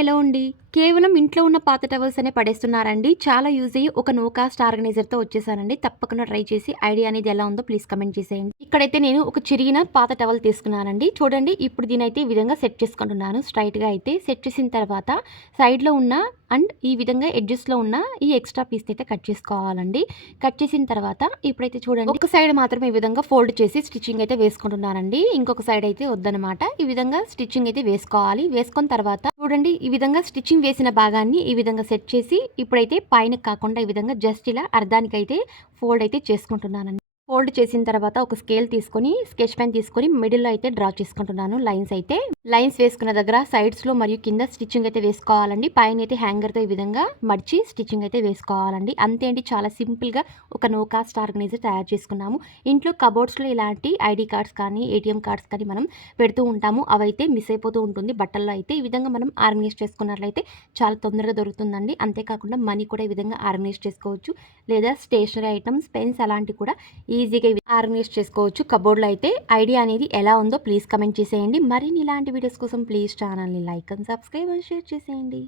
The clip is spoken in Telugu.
హలో అండి. కేవలం ఇంట్లో ఉన్న పాత టవల్స్ అనే పడేస్తున్నారండి. చాలా యూజ్ అయ్యి ఒక నో కాస్ట్ ఆర్గనైజర్‌తో వచ్చేసానండి. తప్పకుండా ట్రై చేసి ఐడియా అనేది ఎలా ఉందో ప్లీజ్ కామెంట్ చేసేయండి. ఇక్కడైతే నేను ఒక చిరిగిన పాత టవల్ తీసుకున్నానండి. చూడండి ఇప్పుడు దీనైతే ఈ విధంగా సెట్ చేసుకుంటున్నాను. స్ట్రెయిట్‌గా అయితే సెట్ చేసిన తర్వాత సైడ్‌లో ఉన్న అండ్ ఈ విధంగా ఎడ్జెస్‌లో ఉన్న ఈ ఎక్స్ట్రా పీస్‌ని అయితే కట్ చేసుకోవాలండి. కట్ చేసిన తర్వాత ఇప్పుడైతే చూడండి ఒక సైడ్ మాత్రం ఈ విధంగా ఫోల్డ్ చేసి స్టిచ్చింగ్ అయితే వేసుకుంటున్నానండి. ఇంకొక సైడ్ అయితే వద్దనమాట. ఈ విధంగా స్టిచ్చింగ్ అయితే వేసుకోవాలి. వేసుకున్న తర్వాత చూడండి ఈ విధంగా స్టిచ్చింగ్ వేసిన భాగాన్ని ఈ విధంగా సెట్ చేసి ఇప్పుడైతే పైన కాకుండా ఈ విధంగా జస్ట్ ఇలా అర్ధానికైతే ఫోల్డ్ అయితే చేసుకుంటున్నానండి. ఫోల్డ్ చేసిన తర్వాత ఒక స్కేల్ తీసుకొని స్కెచ్ పెన్ తీసుకొని మిడిల్‌లో అయితే డ్రా చేసుకుంటున్నాను లైన్స్ అయితే. లైన్స్ వేసుకున్న దగ్గర సైడ్స్‌లో మరియు కింద స్టిచ్చింగ్ అయితే వేసుకోవాలండి. పైనైతే హ్యాంగర్‌తో ఈ విధంగా మడిచి స్టిచ్చింగ్ అయితే వేసుకోవాలండి. అంతే అండి, చాలా సింపుల్‌గా ఒక నో కాస్ట్ ఆర్గనైజర్ తయారు చేసుకున్నాము. ఇంట్లో కబోర్డ్స్‌లో ఇలాంటి ఐడీ కార్డ్స్ కానీ, ఏటీఎం కార్డ్స్ కానీ మనం పెడుతూ ఉంటాము. అవైతే మిస్ అయిపోతూ ఉంటుంది బట్టల్లో అయితే. ఈ విధంగా మనం ఆర్గనైజ్ చేసుకున్నట్లయితే చాలా తొందరగా దొరుకుతుందండి. అంతేకాకుండా మనీ కూడా ఈ విధంగా ఆర్గనైజ్ చేసుకోవచ్చు. లేదా స్టేషనరీ ఐటమ్స్, పెన్స్ అలాంటివి కూడా ఈజీగా ఆర్గనైజ్ చేసుకోవచ్చు కబోర్డ్‌లో అయితే. ఐడియా అనేది ఎలా ఉందో ప్లీజ్ కామెంట్ చేసేయండి. మరిన్ని ఇలాంటి వీడియోస్ కోసం ప్లీజ్ ఛానల్‌ని like and subscribe and share చేసేయండి.